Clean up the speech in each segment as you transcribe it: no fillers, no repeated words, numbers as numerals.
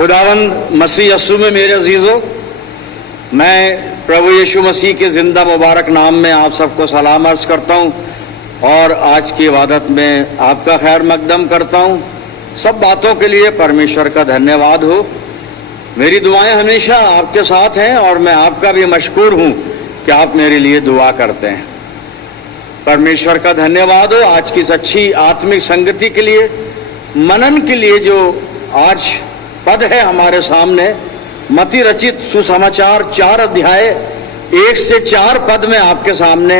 खुदावंद मसीह यस्सु में मेरे अजीज़ों, मैं प्रभु यीशु मसीह के ज़िंदा मुबारक नाम में आप सबको सलाम अर्ज़ करता हूँ और आज की इबादत में आपका खैर मकदम करता हूँ। सब बातों के लिए परमेश्वर का धन्यवाद हो। मेरी दुआएं हमेशा आपके साथ हैं और मैं आपका भी मशकूर हूँ कि आप मेरे लिए दुआ करते हैं। परमेश्वर का धन्यवाद हो आज की सच्ची आत्मिक संगति के लिए, मनन के लिए। जो आज पद है हमारे सामने, मत्ती रचित सुसमाचार 4 अध्याय 1 से 4 पद में आपके सामने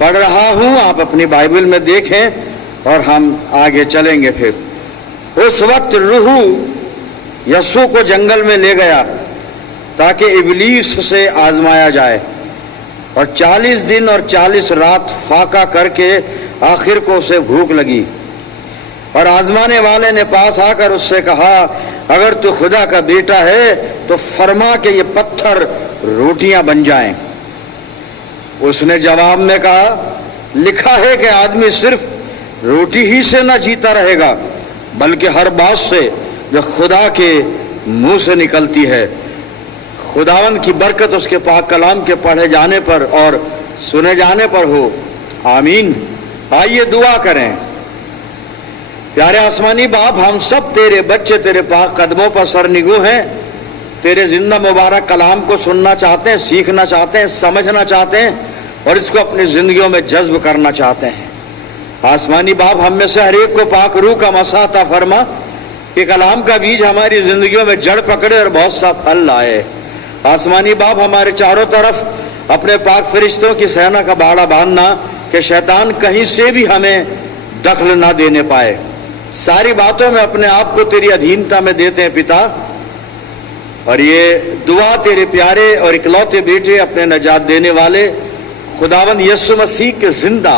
पढ़ रहा हूँ। आप अपनी बाइबल में देखें और हम आगे चलेंगे। फिर उस वक्त रूह यस्सु को जंगल में ले गया ताकि इबलीस से आजमाया जाए, और 40 दिन और 40 रात फाका करके आखिर को उसे भूख लगी। और आजमाने वाले ने पास आकर उससे कहा, अगर तू खुदा का बेटा है तो फरमा के ये पत्थर रोटियां बन जाएं। उसने जवाब में कहा, लिखा है कि आदमी सिर्फ रोटी ही से न जीता रहेगा, बल्कि हर बात से जो खुदा के मुंह से निकलती है। खुदावंद की बरकत उसके पाक कलाम के पढ़े जाने पर और सुने जाने पर हो, आमीन। आइए दुआ करें। प्यारे आसमानी बाप, हम सब तेरे बच्चे तेरे पाक कदमों पर सरनिगू हैं। तेरे जिंदा मुबारक कलाम को सुनना चाहते हैं, सीखना चाहते हैं, समझना चाहते हैं और इसको अपनी जिंदगियों में जज्ब करना चाहते हैं। आसमानी बाप, हम में से हर एक को पाक रूह का मसा अता फरमा कि कलाम का बीज हमारी जिंदगियों में जड़ पकड़े और बहुत सा फल लाए। आसमानी बाप, हमारे चारों तरफ अपने पाक फरिश्तों की सेना का बाड़ा बांधना कि शैतान कहीं से भी हमें दखल ना देने पाए। सारी बातों में अपने आप को तेरी अधीनता में देते हैं पिता, और ये दुआ तेरे प्यारे और इकलौते बेटे अपने नजात देने वाले खुदावंद यीशु मसीह के जिंदा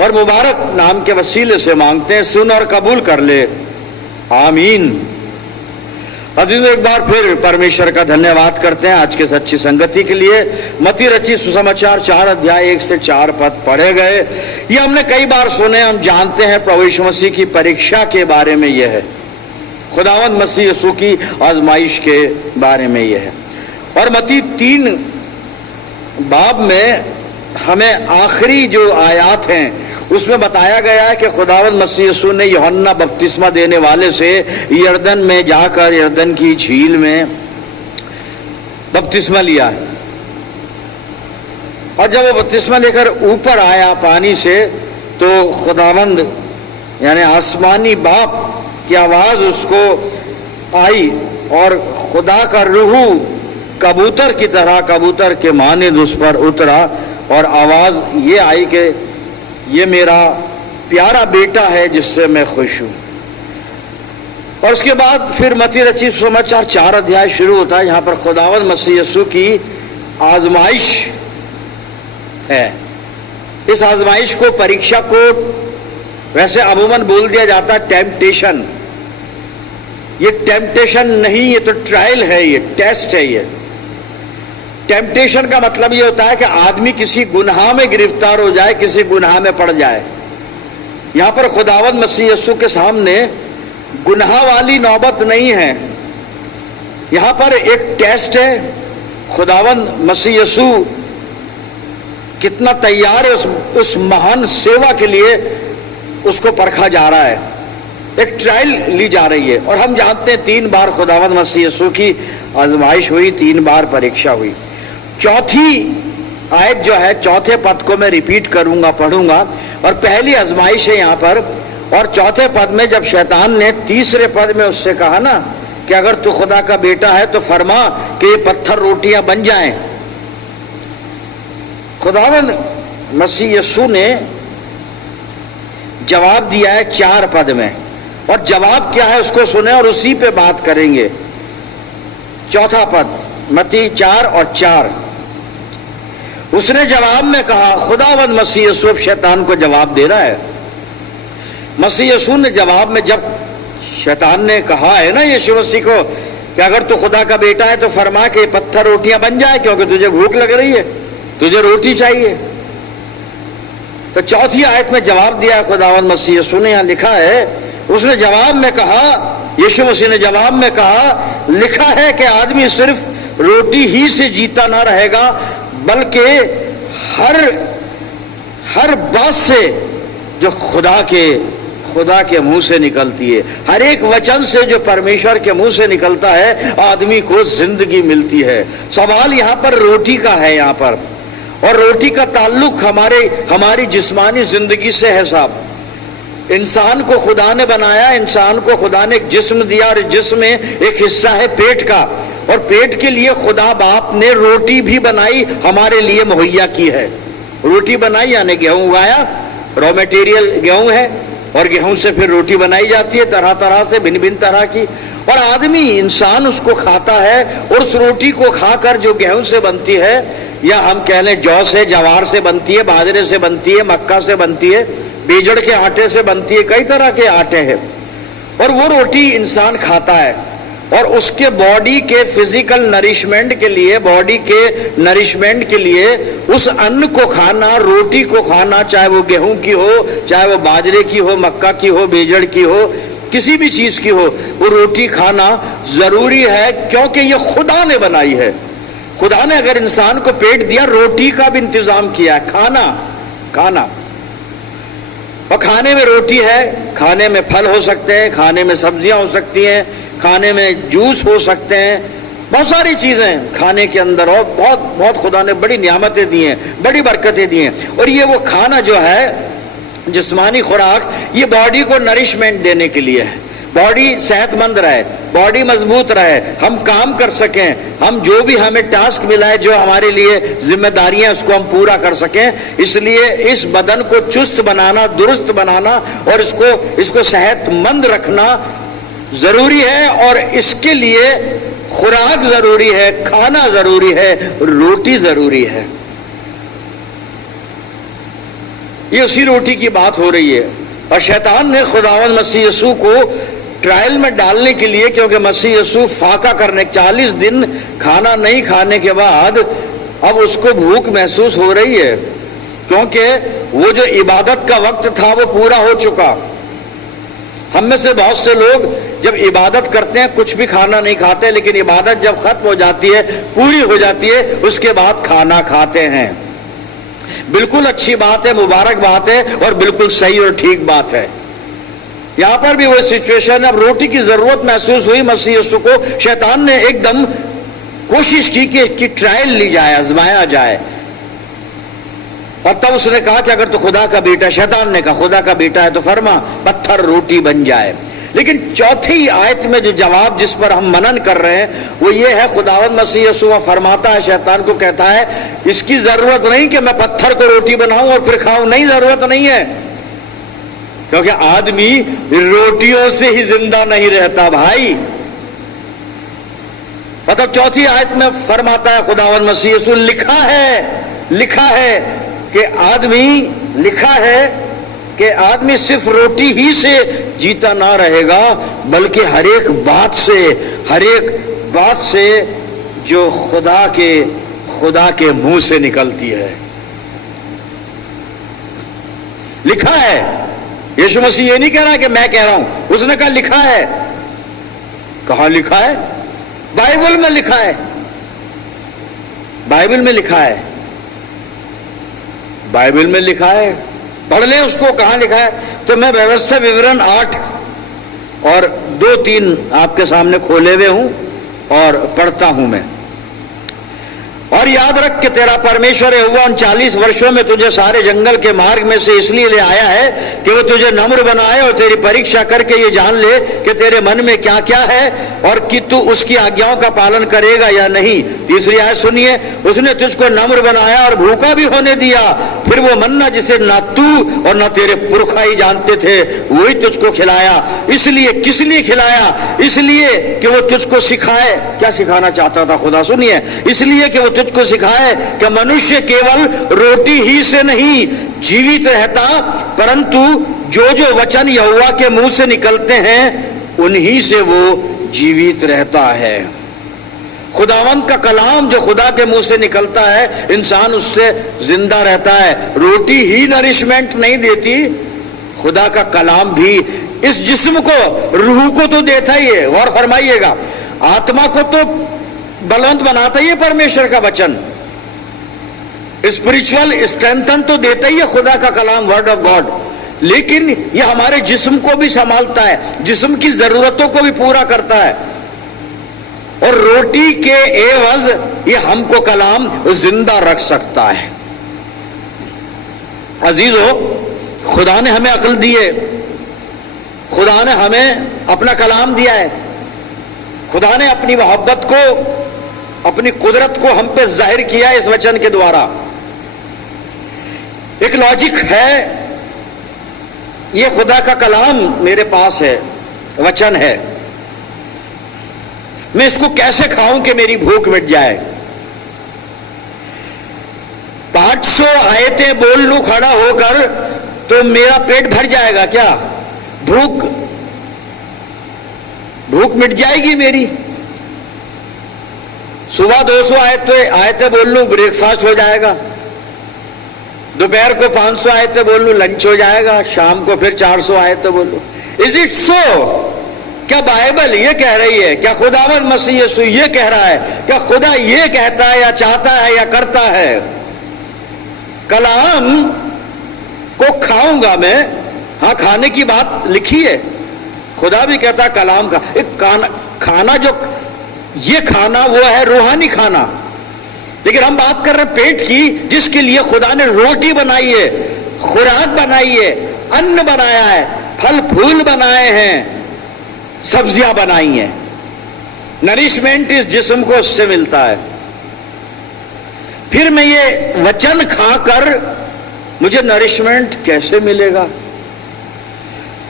और मुबारक नाम के वसीले से मांगते हैं। सुन और कबूल कर ले, आमीन। अजीजों, एक बार फिर परमेश्वर का धन्यवाद करते हैं आज के सच्ची संगति के लिए। मत्ती रचित सुसमाचार 4 अध्याय 1 से 4 पद पढ़े गए। ये हमने कई बार सुने, हम जानते हैं प्रभु यीशु मसीह की परीक्षा के बारे में यह है, खुदावंद मसीह यीशु की आजमाइश के बारे में यह है। और मत्ती 3 बाब में हमें आखिरी जो आयात हैं उसमें बताया गया है कि खुदावंद मसीह यीशु ने यूहन्ना बपतिस्मा देने वाले से यरदन में जाकर यरदन की झील में बपतिस्मा लिया, और जब वो बपतिस्मा लेकर ऊपर आया पानी से तो खुदावंद यानी आसमानी बाप की आवाज उसको आई और खुदा का रूह कबूतर की तरह कबूतर के मानिंद उस पर उतरा, और आवाज ये आई कि ये मेरा प्यारा बेटा है जिससे मैं खुश हूं। और उसके बाद फिर मत्ती रचित सुसमाचार 4 अध्याय शुरू होता है। यहां पर खुदावंद मसीह यीशु की आजमाइश है। इस आजमाइश को, परीक्षा को वैसे अमूमन बोल दिया जाता है टेम्पटेशन। ये टेम्पटेशन नहीं, ये तो ट्रायल है, ये टेस्ट है। ये टेम्पटेशन का मतलब ये होता है कि आदमी किसी गुनाह में गिरफ्तार हो जाए, किसी गुनाह में पड़ जाए। यहां पर खुदावंद मसीह यीशु के सामने गुनाह वाली नौबत नहीं है, यहां पर एक टेस्ट है। खुदावंद मसीह यीशु कितना तैयार है उस महान सेवा के लिए, उसको परखा जा रहा है, एक ट्रायल ली जा रही है। और हम जानते हैं 3 बार खुदावंद मसीह यीशु की आजमाइश हुई, 3 बार परीक्षा हुई। चौथी आयत जो है, चौथे पद को मैं रिपीट करूंगा, पढ़ूंगा, और पहली आजमाइश है यहां पर। और चौथे पद में जब शैतान ने तीसरे पद में उससे कहा ना कि अगर तू खुदा का बेटा है तो फरमा कि ये पत्थर रोटियां बन जाएं, खुदावंद मसीह यीशु ने जवाब दिया है 4 पद में। और जवाब क्या है उसको सुने और उसी पे बात करेंगे। चौथा पद, मत्ती 4 और 4। उसने जवाब में कहा, खुदावंद मसीह यीशु शैतान को जवाब दे रहा है। मसीह यीशु ने जवाब में, जब शैतान ने कहा है ना यीशु मसीह को कि अगर तू खुदा का बेटा है तो फरमा के पत्थर रोटियां बन जाए, क्योंकि तुझे भूख लग रही है, तुझे रोटी चाहिए। तो चौथी आयत में जवाब दिया खुदावंद मसीह यीशु ने, यहां लिखा है, उसने जवाब में कहा, यीशु मसीह ने जवाब में कहा, लिखा है कि आदमी सिर्फ रोटी ही से जीता ना रहेगा, बल्कि हर बात से जो खुदा के मुंह से निकलती है, हर एक वचन से जो परमेश्वर के मुंह से निकलता है, आदमी को जिंदगी मिलती है। सवाल यहाँ पर रोटी का है यहाँ पर, और रोटी का ताल्लुक हमारी जिस्मानी जिंदगी से है साहब। इंसान को खुदा ने बनाया, इंसान को खुदा ने एक जिस्म दिया, और जिस्म में एक हिस्सा है पेट का, और पेट के लिए खुदा बाप ने रोटी भी बनाई, हमारे लिए मुहैया की है। रोटी बनाई यानी गेहूं उगाया, रॉ मटेरियल गेहूं है, और गेहूं से फिर रोटी बनाई जाती है तरह तरह से, भिन्न भिन्न तरह की, और आदमी इंसान उसको खाता है, और उस रोटी को खाकर जो गेहूं से बनती है, या हम कह लें जौ से, जवार से बनती है, बाजरे से बनती है, मक्का से बनती है, बेजड़ के आटे से बनती है, कई तरह के आटे हैं, और वो रोटी इंसान खाता है, और उसके बॉडी के फिजिकल नरिशमेंट के लिए, बॉडी के नरिशमेंट के लिए उस अन्न को खाना, रोटी को खाना, चाहे वो गेहूं की हो, चाहे वो बाजरे की हो, मक्का की हो, बेजड़ की हो, किसी भी चीज की हो, वो रोटी खाना जरूरी है, क्योंकि ये खुदा ने बनाई है। खुदा ने अगर इंसान को पेट दिया, रोटी का भी इंतजाम किया है, खाना। और खाने में रोटी है, खाने में फल हो सकते हैं, खाने में सब्जियां हो सकती हैं, खाने में जूस हो सकते हैं, बहुत सारी चीजें खाने के अंदर, और बहुत खुदा ने बड़ी नियामतें दी हैं, बड़ी बरकतें दी हैं। और ये वो खाना जो है, जिस्मानी खुराक, ये बॉडी को नरिशमेंट देने के लिए है, बॉडी सेहतमंद रहे, बॉडी मजबूत रहे, हम काम कर सकें, हम जो भी हमें टास्क मिला है, जो हमारे लिए जिम्मेदारियां, उसको हम पूरा कर सकें। इसलिए इस बदन को चुस्त बनाना, दुरुस्त बनाना, और इसको सेहतमंद रखना जरूरी है, और इसके लिए खुराक जरूरी है, खाना जरूरी है, रोटी जरूरी है। ये उसी रोटी की बात हो रही है। और शैतान ने खुदावंद मसीह यीशु को ट्रायल में डालने के लिए, क्योंकि मसीह यीशु फाका करने 40 दिन खाना नहीं खाने के बाद अब उसको भूख महसूस हो रही है, क्योंकि वो जो इबादत का वक्त था वो पूरा हो चुका। हम में से बहुत से लोग जब इबादत करते हैं कुछ भी खाना नहीं खाते, लेकिन इबादत जब खत्म हो जाती है, पूरी हो जाती है, उसके बाद खाना खाते हैं। बिल्कुल अच्छी बात है, मुबारक बात है, और बिल्कुल सही और ठीक बात है। यहां पर भी वो सिचुएशन, अब रोटी की जरूरत महसूस हुई मसीह यीशु को। शैतान ने एकदम कोशिश की कि ट्रायल ली जाए, आजमाया जाए, और तब उसने कहा कि अगर तो खुदा का बेटा, शैतान ने कहा खुदा का बेटा है तो फरमा पत्थर रोटी बन जाए। लेकिन चौथी आयत में जो जवाब जिस पर हम मनन कर रहे हैं वो ये है, खुदावंद मसीह यीशु फरमाता है, शैतान को कहता है, इसकी जरूरत नहीं कि मैं पत्थर को रोटी बनाऊं और फिर खाऊं, नहीं, जरूरत नहीं है, क्योंकि आदमी रोटियों से ही जिंदा नहीं रहता भाई। मतलब चौथी आयत में फरमाता है खुदावंद मसीह यीशु, लिखा है कि आदमी सिर्फ रोटी ही से जीता ना रहेगा, बल्कि हर एक बात से जो खुदा के मुंह से निकलती है। लिखा है। यीशु मसीह ये नहीं कह रहा कि मैं कह रहा हूं, उसने कहा लिखा है। कहां लिखा है? बाइबल में लिखा है, बाइबल में लिखा है, बाइबल में लिखा है। पढ़ लें उसको, कहां लिखा है। तो मैं व्यवस्था विवरण 8 और 2-3 आपके सामने खोले हुए हूं और पढ़ता हूं मैं। और याद रख कि तेरा परमेश्वर यहोवा उन 40 वर्षों में तुझे सारे जंगल के मार्ग में से इसलिए ले आया है कि वो तुझे नम्र बनाए और तेरी परीक्षा करके ये जान ले कि तेरे मन में क्या क्या है और कि तू उसकी आज्ञाओं का पालन करेगा या नहीं। तीसरी आयत सुनिए, उसने तुझको नम्र बनाया और भूखा भी होने दिया, फिर वो मन्ना जिसे ना तू और ना तेरे पुरखा ही जानते थे वही तुझको खिलाया। इसलिए किस लिए खिलाया? इसलिए कि वो तुझको सिखाए। क्या सिखाना चाहता था खुदा? सुनिए, इसलिए कि वो तुझको सिखाए कि मनुष्य केवल रोटी ही से नहीं जीवित रहता, परंतु जो जो वचन यहोवा के मुंह से निकलते हैं उन्हीं से वो जीवित रहता है। खुदावंत का कलाम जो खुदा के मुंह से निकलता है, इंसान उससे जिंदा रहता है। रोटी ही नरिशमेंट नहीं देती, खुदा का कलाम भी इस जिस्म को, रूह को तो देता ही है, गौर फरमाइएगा, आत्मा को तो बलवंत बनाता ही है परमेश्वर का वचन, स्पिरिचुअल स्ट्रेंथन तो देता ही है खुदा का कलाम, वर्ड ऑफ गॉड, लेकिन यह हमारे जिस्म को भी संभालता है, जिस्म की जरूरतों को भी पूरा करता है, और रोटी के एवज ये हमको कलाम जिंदा रख सकता है। अजीजों, खुदा ने हमें अक्ल दी है, खुदा ने हमें अपना कलाम दिया है, खुदा ने अपनी मोहब्बत को, अपनी कुदरत को हम पे जाहिर किया है इस वचन के द्वारा। एक लॉजिक है, ये खुदा का कलाम मेरे पास है, वचन है, मैं इसको कैसे खाऊं कि मेरी भूख मिट जाए। 500 आयतें बोल लूं खड़ा होकर तो मेरा पेट भर जाएगा क्या? भूख मिट जाएगी मेरी। सुबह 200 आयतें बोल लूं, ब्रेकफास्ट हो जाएगा, दोपहर को 500 आयतें बोल लूं, लंच हो जाएगा, शाम को फिर 400 आयतें बोल लूं। Is it so? क्या बाइबल ये कह रही है? क्या खुदावंद मसीह यीशु ये कह रहा है? क्या खुदा ये कहता है या चाहता है या करता है? कलाम को खाऊंगा मैं, हाँ, खाने की बात लिखी है, खुदा भी कहता है कलाम का एक खाना, जो ये खाना वो है रूहानी खाना, लेकिन हम बात कर रहे हैं पेट की, जिसके लिए खुदा ने रोटी बनाई है, खुराक बनाई है, अन्न बनाया है, फल फूल बनाए हैं, सब्जियां बनाई हैं। नरिशमेंट इस जिस्म को उससे मिलता है। फिर मैं ये वचन खाकर मुझे नरिशमेंट कैसे मिलेगा?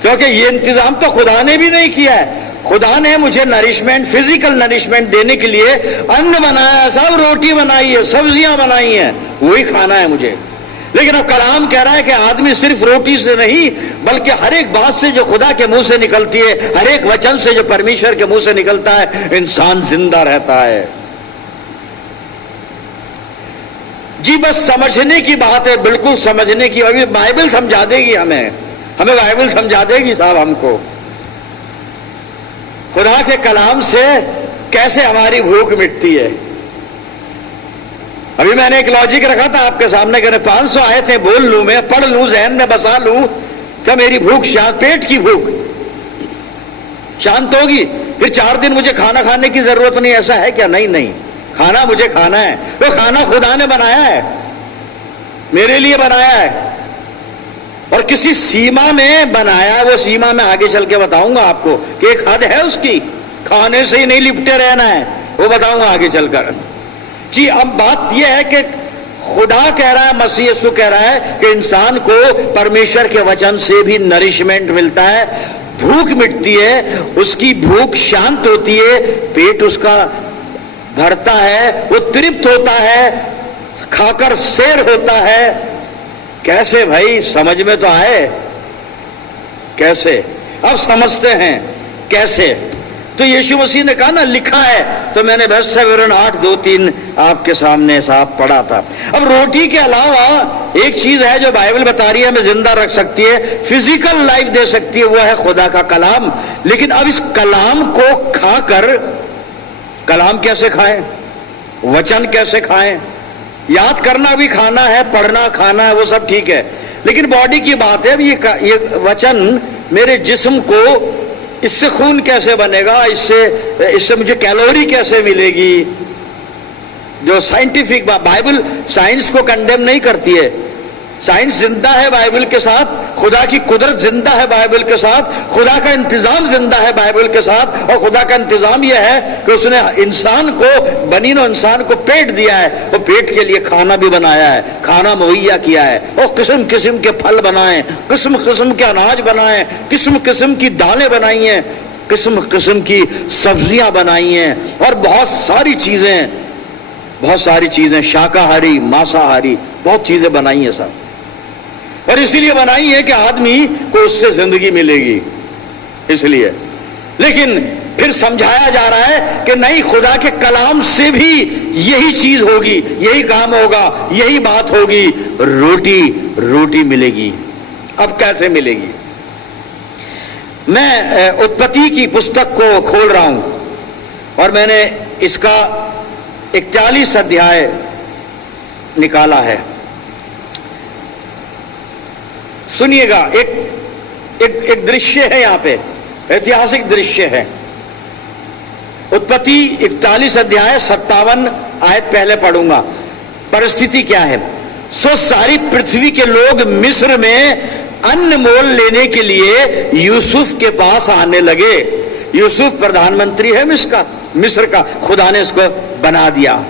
क्योंकि ये इंतजाम तो खुदा ने भी नहीं किया है। खुदा ने मुझे नरिशमेंट, फिजिकल नरिशमेंट देने के लिए अन्न बनाया, सब रोटी बनाई है, सब्जियां बनाई हैं, वही खाना है मुझे। लेकिन अब कलाम कह रहा है कि आदमी सिर्फ रोटी से नहीं, बल्कि हर एक बात से जो खुदा के मुंह से निकलती है, हर एक वचन से जो परमेश्वर के मुंह से निकलता है, इंसान जिंदा रहता है। जी बस समझने की बात है, बिल्कुल समझने की। अभी बाइबल समझा देगी हमें बाइबल समझा देगी साहब हमको खुदा के कलाम से कैसे हमारी भूख मिटती है। अभी मैंने एक लॉजिक रखा था आपके सामने कि 500 आयतें बोल लूं, मैं पढ़ लूं, जहन में बसा लूं, क्या मेरी भूख शांत, पेट की भूख शांत होगी? फिर 4 दिन मुझे खाना खाने की जरूरत नहीं, ऐसा है क्या? नहीं, खाना मुझे खाना है। वो खाना खुदा ने बनाया है, मेरे लिए बनाया है, और किसी सीमा में बनाया है। वो सीमा में आगे चल के बताऊंगा आपको कि एक हद है उसकी, खाने से ही नहीं लिपटे रहना है, वो बताऊंगा आगे चलकर। जी अब बात यह है कि खुदा कह रहा है, मसीह यीशु कह रहा है कि इंसान को परमेश्वर के वचन से भी नरिशमेंट मिलता है, भूख मिटती है, उसकी भूख शांत होती है, पेट उसका भरता है, वो तृप्त होता है, खाकर शेर होता है। कैसे भाई? समझ में तो आए कैसे? अब समझते हैं कैसे। तो यीशु मसीह ने कहा ना, लिखा है, तो मैंने व्यवस्था विवरण 8:2-3 आपके सामने साहब पढ़ा था। अब रोटी के अलावा एक चीज है जो बाइबल बता रही है हमें जिंदा रख सकती है, फिजिकल लाइफ दे सकती है, वो है खुदा का कलाम। लेकिन अब इस कलाम को खाकर, कलाम कैसे खाएं, वचन कैसे खाएं? याद करना भी खाना है, पढ़ना खाना है, वो सब ठीक है, लेकिन बॉडी की बात है। अब ये वचन मेरे जिस्म को, इससे खून कैसे बनेगा, इससे मुझे कैलोरी कैसे मिलेगी? जो साइंटिफिक बाइबल साइंस को कंडेम नहीं करती है, साइंस जिंदा है बाइबल के साथ, खुदा की कुदरत जिंदा है बाइबल के साथ, खुदा का इंतजाम जिंदा है बाइबल के साथ। और खुदा का इंतजाम यह है कि उसने इंसान को, बनीनो इंसान को पेट दिया है, वो पेट के लिए खाना भी बनाया है, खाना मुहैया किया है, और किस्म किस्म के फल बनाए, किस्म किस्म के अनाज बनाए, किस्म किस्म की दालें बनाई हैं, किस्म किस्म की सब्जियां बनाई हैं, और बहुत सारी चीजें, शाकाहारी, मांसाहारी, बहुत चीजें बनाई हैं साहब। और इसीलिए बनाई है कि आदमी को उससे जिंदगी मिलेगी, इसलिए। लेकिन फिर समझाया जा रहा है कि नहीं, खुदा के कलाम से भी यही चीज होगी, यही काम होगा, यही बात होगी, रोटी मिलेगी। अब कैसे मिलेगी? میں उत्पत्ति की पुस्तक को खोल रहा हूं और मैंने इसका 41 अध्याय निकाला है। सुनिएगा, एक दृश्य है, यहाँ पे ऐतिहासिक दृश्य है। उत्पत्ति 41 अध्याय 57 आयत पहले पढ़ूंगा। परिस्थिति क्या है? सो सारी पृथ्वी के लोग मिस्र में अन्न मोल लेने के लिए यूसुफ के पास आने लगे। यूसुफ प्रधानमंत्री है मिस्र का, खुदा ने उसको बना दिया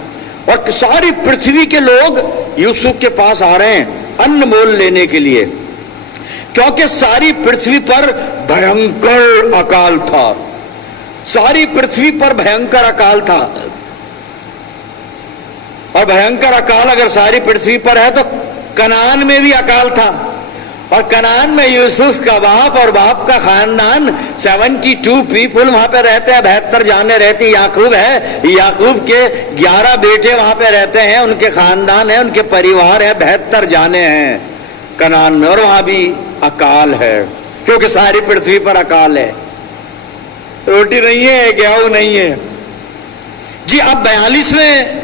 और सारी पृथ्वी के लोग यूसुफ के पास आ रहे हैं अन्न मोल लेने के लिए, क्योंकि सारी पृथ्वी पर भयंकर अकाल था। सारी पृथ्वी पर भयंकर अकाल था, और भयंकर अकाल अगर सारी पृथ्वी पर है तो कनान में भी अकाल था, और कनान में यूसुफ का बाप और बाप का खानदान 72 पीपल वहां पे रहते हैं, 72 जाने रहती। याकूब है, याकूब के 11 बेटे वहां पे रहते हैं, उनके खानदान है, उनके परिवार है, 72 जाने हैं कनान में, और वहां भी अकाल है क्योंकि सारी पृथ्वी पर अकाल है। रोटी नहीं है, गेहूं नहीं है जी। अब 42वें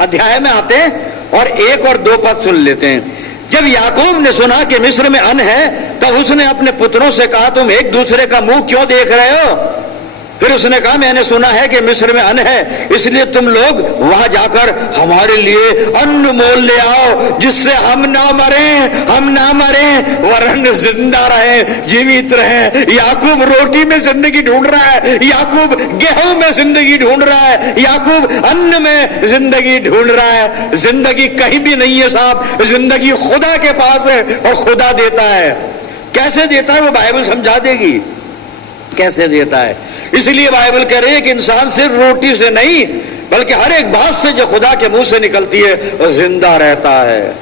अध्याय में आते हैं और 1 और 2 पद सुन लेते हैं। जब याकूब ने सुना कि मिस्र में अन्न है, तब उसने अपने पुत्रों से कहा, तुम एक दूसरे का मुंह क्यों देख रहे हो? फिर उसने कहा, मैंने सुना है कि मिस्र में अन्न है, इसलिए तुम लोग वहां जाकर हमारे लिए अन्न मोल ले आओ, जिससे हम ना मरे वरन जिंदा रहे, जीवित रहे। याकूब रोटी में जिंदगी ढूंढ रहा है, याकूब गेहूं में जिंदगी ढूंढ रहा है, याकूब अन्न में जिंदगी ढूंढ रहा है। जिंदगी कहीं भी नहीं है साहब, जिंदगी खुदा के पास है और खुदा देता है। कैसे देता है वो बाइबल समझा देगी, कैसे देता है। इसलिए बाइबल कह रही है कि इंसान सिर्फ रोटी से नहीं बल्कि हर एक बात से जो खुदा के मुंह से निकलती है वो जिंदा रहता है।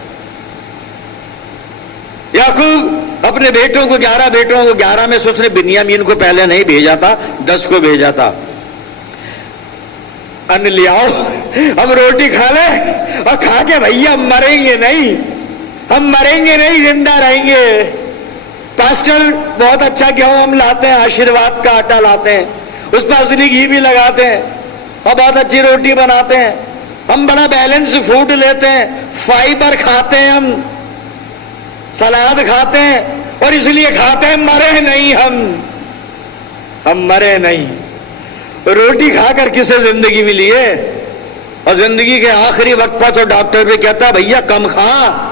याकूब अपने बेटों को 11 में से उसने बिन्यामीन को पहले नहीं भेजा था, 10 को भेजा था। अन्न ले आओ, हम रोटी खा ले, और खा के भैया मरेंगे नहीं, हम मरेंगे नहीं, जिंदा रहेंगे। पास्टर बहुत अच्छा गेहूं हम लाते हैं, आशीर्वाद का आटा लाते हैं, उस पर असली घी भी लगाते हैं और बहुत अच्छी रोटी बनाते हैं। हम बड़ा बैलेंस फूड लेते हैं, फाइबर खाते हैं, हम सलाद खाते हैं, और इसलिए खाते हैं मरे नहीं, हम मरे नहीं। रोटी खाकर किसे जिंदगी मिली है? और जिंदगी के आखिरी वक्त पर तो डॉक्टर भी कहता है भैया कम खा,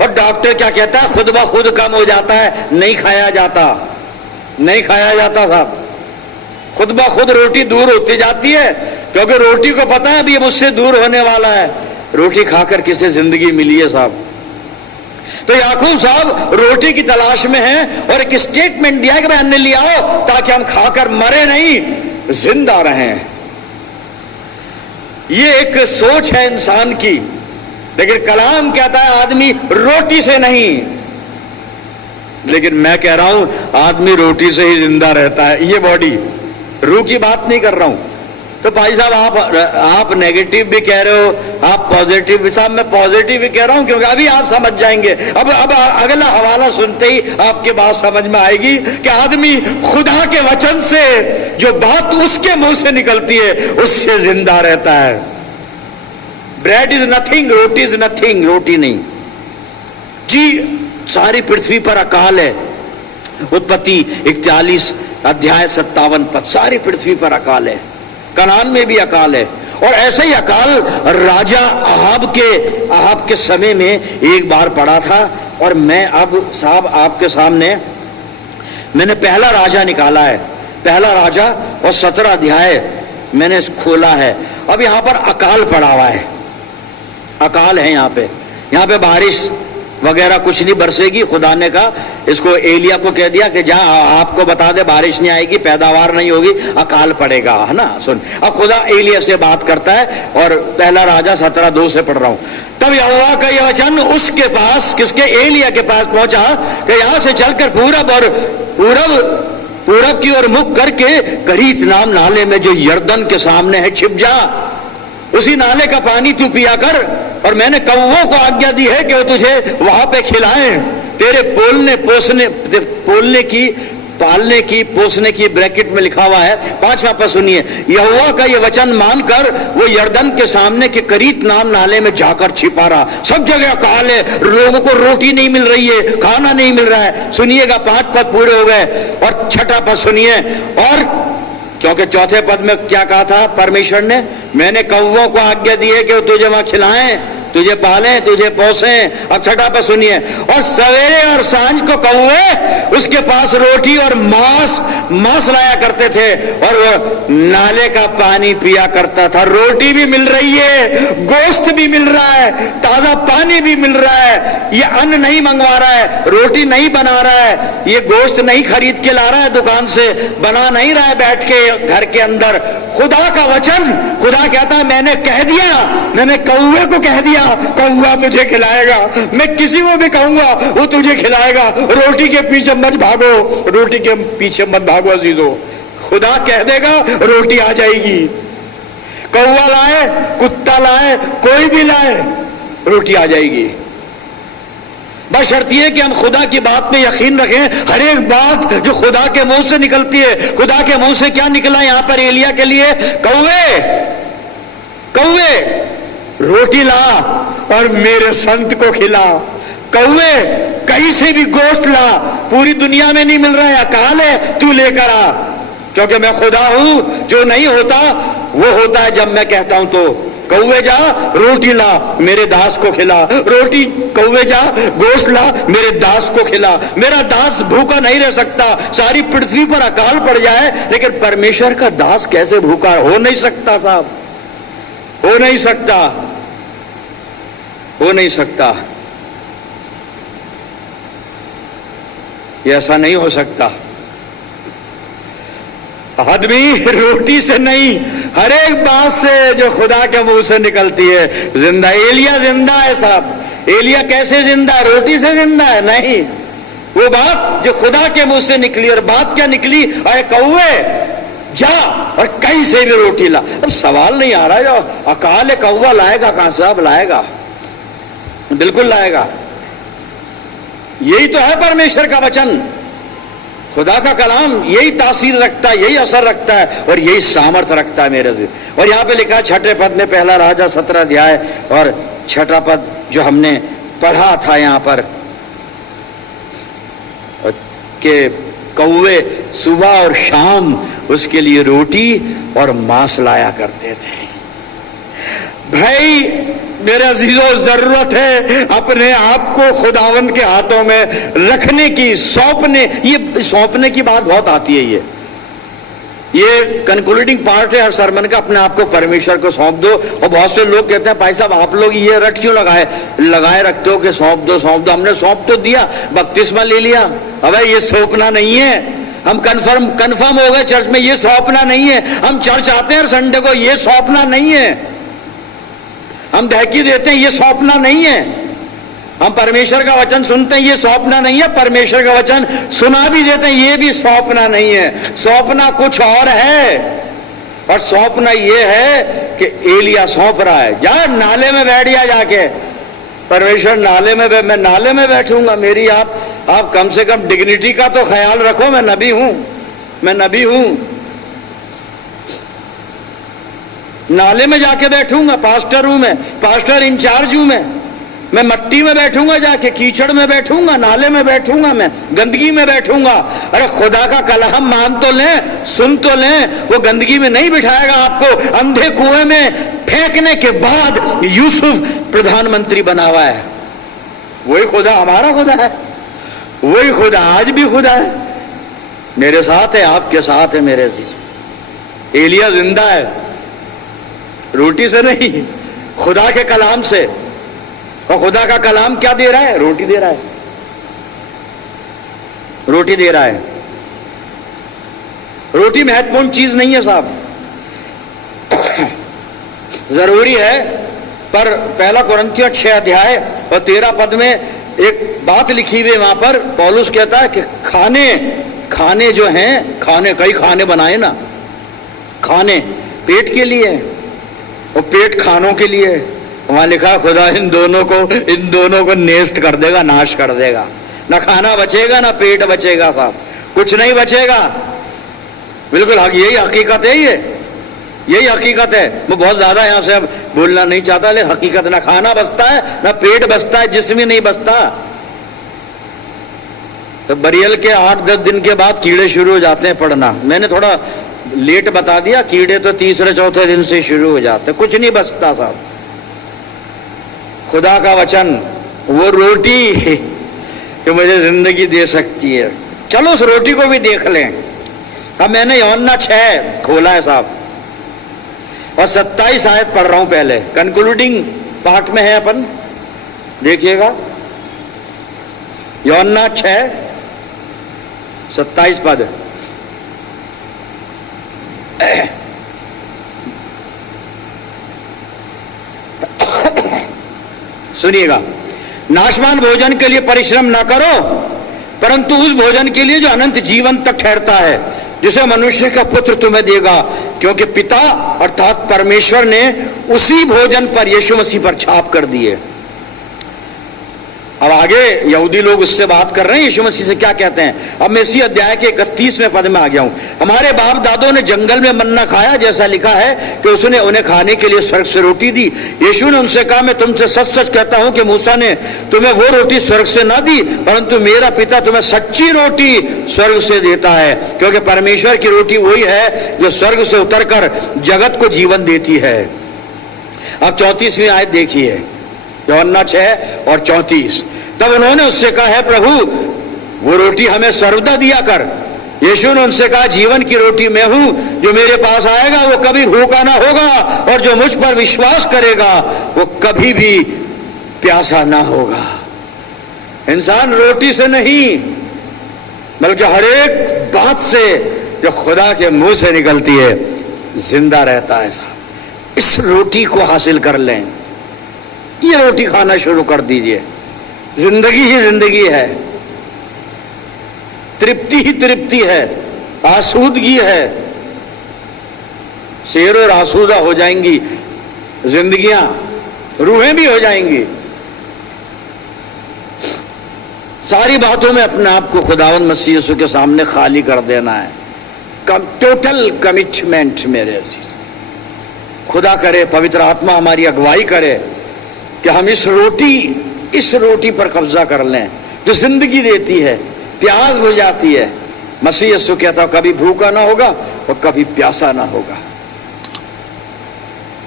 और डॉक्टर क्या कहता है? खुद ब खुद कम हो जाता है, नहीं खाया जाता साहब। खुद ब खुद रोटी दूर होती जाती है, क्योंकि रोटी को पता है अभी ये मुझसे दूर होने वाला है। रोटी खाकर किसे जिंदगी मिली है साहब? तो याकूब साहब रोटी की तलाश में है और एक स्टेटमेंट दिया कि भाई अन्न ले आओ ताकि हम खाकर मरे नहीं, जिंदा रहें। ये एक सोच है इंसान की, लेकिन कलाम कहता है आदमी रोटी से नहीं, लेकिन मैं कह रहा हूं आदमी रोटी से ही जिंदा रहता है। ये बॉडी, रूह की बात नहीं कर रहा हूं। तो भाई साहब आप नेगेटिव भी कह रहे हो, आप पॉजिटिव भी। साहब मैं पॉजिटिव भी कह रहा हूं क्योंकि अभी आप समझ जाएंगे। अब अगला हवाला सुनते ही आपके बात समझ में आएगी कि आदमी खुदा के वचन से जो बात उसके मुंह से निकलती है उससे जिंदा रहता है। Bread is nothing, roti is nothing, रोटी नहीं जी। सारी पृथ्वी पर अकाल है। उत्पत्ति 41 अध्याय 57 पद, सारी पृथ्वी पर अकाल है, कनान में भी अकाल है। और ऐसे ही अकाल राजा अहाब के समय में एक बार पड़ा था। और मैं अब साहब आपके सामने मैंने पहला राजा निकाला है, पहला राजा, और 17 अध्याय मैंने खोला है। अब यहां पर अकाल पड़ा हुआ है, अकाल है यहाँ पे बारिश वगैरह कुछ नहीं बरसेगी। खुदा ने कहा, इसको एलिया को कह दिया कि जा आपको बता दे बारिश नहीं आएगी, पैदावार नहीं होगी, अकाल पड़ेगा, है ना। सुन, अब खुदा एलिया से बात करता है और पहला राजा 17:2 से पढ़ रहा हूं। तब यहोवा का यह वचन उसके पास, किसके? एलिया के पास पहुंचा कि यहां से चलकर पूरब की ओर मुख करके करीत नाम नाले में जो यरदन के सामने है छिप जा, उसी नाले का पानी तू पिया कर, और मैंने कौवों को आज्ञा दी है कि वो तुझे वहां पे खिलाएं। तेरे पोलने की पालने की, पोसने की, ब्रैकेट में लिखा हुआ है। 5वां पद सुनिए, यहोवा का ये वचन मानकर वो यरदन के सामने के करीत नाम नाले में जाकर छिपा रहा। सब जगह अकाल है, लोगों को रोटी नहीं मिल रही है, खाना नहीं मिल रहा है। सुनिएगा, 5 पद पूरे हो गए। और 6वां पद सुनिए, और क्योंकि 4थे पद में क्या कहा था परमेश्वर ने, मैंने कौवों को आज्ञा दी है कि वो तुझे वहां खिलाएं, तुझे पालें, तुझे पोसें। अब 6वां पद सुनिए, और सवेरे और सांझ को कौवे उसके पास रोटी और मांस लाया करते थे, और वो नाले का पानी पिया करता था। रोटी भी मिल रही है, गोश्त भी मिल रहा है, ताजा पानी भी मिल रहा है। ये अन्न नहीं मंगवा रहा है, रोटी नहीं बना रहा है, ये गोश्त नहीं खरीद के ला रहा है दुकान से, बना नहीं रहा है बैठ के घर के अंदर। खुदा का वचन, खुदा कहता है मैंने कह दिया, मैंने कौवे को कह दिया, कौवा तुझे खिलाएगा। मैं किसी को भी कहूंगा वो तुझे खिलाएगा। रोटी के पीछे मत भागो, रोटी के पीछे मत भागो अजीजों, खुदा कह देगा रोटी आ जाएगी। कौवा लाए, कुत्ता लाए, कोई भी लाए, रोटी आ जाएगी। बस शर्त यह कि हम खुदा की बात पे यकीन रखें। हर एक बात जो खुदा के मुंह से निकलती है, खुदा के मुंह से क्या निकला यहां पर एलिया के लिए, कौवे कौवे रोटी ला और मेरे संत को खिला। कौवे कहीं से भी गोश्त ला, पूरी दुनिया में नहीं मिल रहा है, अकाल है, तू लेकर आ, क्योंकि मैं खुदा हूं। जो नहीं होता वो होता है जब मैं कहता हूं। तो कौवे जा, रोटी ला, मेरे दास को खिला। रोटी, कौवे जा, गोश्त ला, मेरे दास को खिला। मेरा दास भूखा नहीं रह सकता, सारी पृथ्वी पर अकाल पड़ जाए, लेकिन परमेश्वर का दास कैसे भूखा हो नहीं सकता साहब, हो नहीं सकता, हो नहीं सकता। ये ऐसा नहीं हो सकता। आदमी रोटी से नहीं, हर एक बात से जो खुदा के मुंह से निकलती है जिंदा। एलिया जिंदा है साहब। एलिया कैसे जिंदा है? रोटी से जिंदा है? नहीं, वो बात जो खुदा के मुंह से निकली। और बात क्या निकली? अरे कौवे जा और कहीं से भी रोटी ला। अब सवाल नहीं आ रहा, जो अकाल है, कौवा लाएगा कहां से? अब लाएगा, बिल्कुल लाएगा। यही तो है परमेश्वर का वचन, खुदा का कलाम। यही तासीर रखता है, यही असर रखता है और यही सामर्थ्य रखता है मेरे से। और यहाँ पे लिखा 6ठे पद में, पहला राजा 17 अध्याय और 6ठा पद जो हमने पढ़ा था यहाँ पर, कि कौवे सुबह और शाम उसके लिए रोटी और मांस लाया करते थे। भाई मेरे अजीजों, जरूरत है अपने आप को खुदावंद के हाथों में रखने की, सौंपने। ये सौंपने की बात बहुत आती है। ये कंक्लूडिंग पार्ट है हर सरमन का, अपने आप को परमेश्वर को सौंप दो। और बहुत से लोग कहते हैं भाई साहब आप लोग ये रट क्यों लगाए रखते हो कि सौंप दो सौंप दो। हमने सौंप तो दिया, बपतिस्मा ले लिया, अब ये सौंपना नहीं है। हम कन्फर्म हो गए चर्च में, ये सौंपना नहीं है। हम चर्च आते हैं संडे को, ये सौंपना नहीं है। हम दहकी देते हैं, ये सौंपना नहीं है। हम परमेश्वर का वचन सुनते हैं, ये सौंपना नहीं है। परमेश्वर का वचन सुना भी देते हैं, ये भी सौंपना नहीं है। सौंपना कुछ और है। और सौंपना ये है कि एलिया सौंप रहा है, जा नाले में बैठ जा जाके। परमेश्वर नाले में, मैं नाले में बैठूंगा। मेरी आप कम से कम डिग्निटी का तो ख्याल रखो। मैं नबी हूं, मैं नबी हूं। नाले में जाके बैठूंगा, पास्टर हूं मैं, पास्टर इंचार्ज हूं मैं मट्टी में बैठूंगा, जाके कीचड़ में बैठूंगा, नाले में बैठूंगा, मैं गंदगी में बैठूंगा। अरे खुदा का कलाम मान तो लें, सुन तो लें। वो गंदगी में नहीं बिठाएगा आपको। अंधे कुएं में फेंकने के बाद यूसुफ प्रधानमंत्री बना हुआ है। वही खुदा हमारा खुदा है, वही खुदा आज भी खुदा है, मेरे साथ है, आपके साथ है मेरे जी। एलिया जिंदा है, रोटी से नहीं, खुदा के कलाम से। और खुदा का कलाम क्या दे रहा है? रोटी दे रहा है, रोटी दे रहा है। रोटी महत्वपूर्ण चीज नहीं है साहब, जरूरी है। पर पहला कुरिन्थियों 6 अध्याय और 13 पद में एक बात लिखी हुई है। वहां पर पौलुस कहता है कि खाने जो हैं, खाने कई खाने बनाए ना, खाने पेट के लिए और पेट खानों के लिए। वहां लिखा खुदा इन दोनों को नेस्त कर देगा, नाश कर देगा। ना खाना बचेगा ना पेट बचेगा साहब। कुछ नहीं बचेगा। बिल्कुल यही हकीकत है, यही हकीकत है। मैं बहुत ज्यादा यहाँ से अब बोलना नहीं चाहता, लेकिन हकीकत, ना खाना बचता है, ना पेट बचता है, जिस्म ही नहीं बचता। तो बरियल के 8-10 दिन के बाद कीड़े शुरू हो जाते हैं पड़ना। मैंने थोड़ा लेट बता दिया, कीड़े तो तीसरे चौथे दिन से शुरू हो जाते, कुछ नहीं बचता साहब। खुदा का वचन, वो रोटी कि मुझे जिंदगी दे सकती है, चलो उस रोटी को भी देख लें। अब मैंने यूहन्ना 6 खोला है साहब, और 27 आयत पढ़ रहा हूं पहले, कंक्लूडिंग पार्ट में है अपन, देखिएगा। यूहन्ना 6 27 पद। सुनिएगा, नाशवान भोजन के लिए परिश्रम न करो, परंतु उस भोजन के लिए जो अनंत जीवन तक ठहरता है, जिसे मनुष्य का पुत्र तुम्हें देगा, क्योंकि पिता अर्थात परमेश्वर ने उसी भोजन पर, यीशु मसीह पर छाप कर दिए। अब आगे यहूदी लोग उससे बात कर रहे हैं, यीशु मसीह से क्या कहते हैं। अब मैं इसी अध्याय के 31वें पद में आ गया हूं। हमारे बाप दादों ने जंगल में मन्ना खाया, जैसा लिखा है कि उसने उन्हें खाने के लिए स्वर्ग से रोटी दी। यीशु ने उनसे कहा, मैं तुमसे सच सच कहता हूं कि मूसा ने तुम्हें वो रोटी स्वर्ग से ना दी, परंतु मेरा पिता तुम्हें सच्ची रोटी स्वर्ग से देता है, क्योंकि परमेश्वर की रोटी वही है जो स्वर्ग से उतरकर जगत को जीवन देती है। अब 34वीं आयत देखिए, यूहन्ना 6 और 34। तब उन्होंने उससे कहा, है प्रभु, वो रोटी हमें सर्वदा दिया कर। यीशु ने उनसे कहा, जीवन की रोटी मैं हूं, जो मेरे पास आएगा वो कभी भूखा ना होगा, और जो मुझ पर विश्वास करेगा वो कभी भी प्यासा ना होगा। इंसान रोटी से नहीं, बल्कि हर एक बात से जो खुदा के मुंह से निकलती है जिंदा रहता है साहब। इस रोटी को हासिल कर लें, ये रोटी खाना शुरू कर दीजिए। जिंदगी ही जिंदगी है, तृप्ति ही तृप्ति है, आसूदगी है। शेर और आसूदा हो जाएंगी जिंदगियां, रूहें भी हो जाएंगी। सारी बातों में अपने आप को खुदावंद मसीह यीशु के सामने खाली कर देना है। टोटल कमिटमेंट मेरे अजीज। खुदा करे, पवित्र आत्मा हमारी अगुवाई करे कि हम इस रोटी पर कब्जा कर लें जो जिंदगी देती है, प्यास बुझाती है। मसीह यीशु कहता है, कभी भूखा ना होगा और कभी प्यासा ना होगा।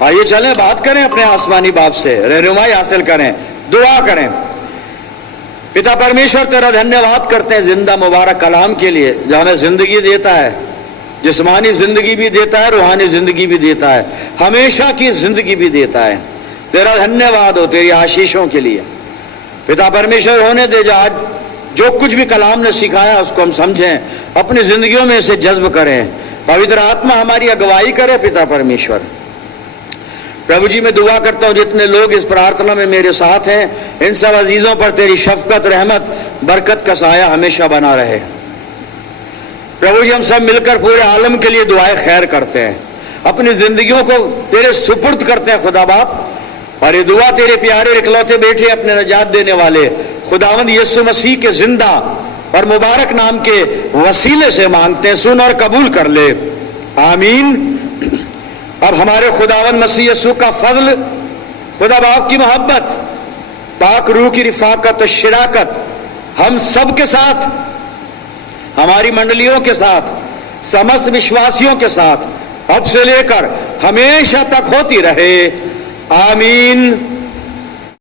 आइए चलें, बात करें अपने आसमानी बाप से, रहनुमाई हासिल करें, दुआ करें। पिता परमेश्वर, तेरा धन्यवाद करते हैं जिंदा मुबारक कलाम के लिए, जो हमें जिंदगी देता है, जिस्मानी जिंदगी भी देता है, रूहानी जिंदगी भी देता है, हमेशा की जिंदगी भी देता है। तेरा धन्यवाद हो तेरी आशीषों के लिए। पिता परमेश्वर, होने दे जो आज जो कुछ भी कलाम ने सिखाया उसको हम समझें, अपनी जिंदगियों में इसे जज्ब करें। पवित्र आत्मा हमारी अगुवाई करे। पिता परमेश्वर, प्रभु जी मैं दुआ करता हूं जितने लोग इस प्रार्थना में मेरे साथ हैं, इन सब अजीजों पर तेरी शफकत, रहमत, बरकत का साया हमेशा बना रहे। प्रभु जी हम सब मिलकर पूरे आलम के लिए दुआएं खैर करते हैं, अपनी जिंदगियों को तेरे सुपुर्द करते हैं खुदा बाप। और ये दुआ तेरे प्यारे इकलौते बेटे, अपने नजात देने वाले खुदावंद यीशु मसीह के जिंदा और मुबारक नाम के वसीले से मांगते हैं, सुन और कबूल कर ले, आमीन। अब हमारे खुदावंद मसीह यीशु का फजल, खुदा बाप की मोहब्बत, पाक रूह की रिफाकत और शिराकत हम सब के साथ, हमारी मंडलियों के साथ, समस्त विश्वासियों के साथ अब से लेकर हमेशा तक होती रहे, आमीन।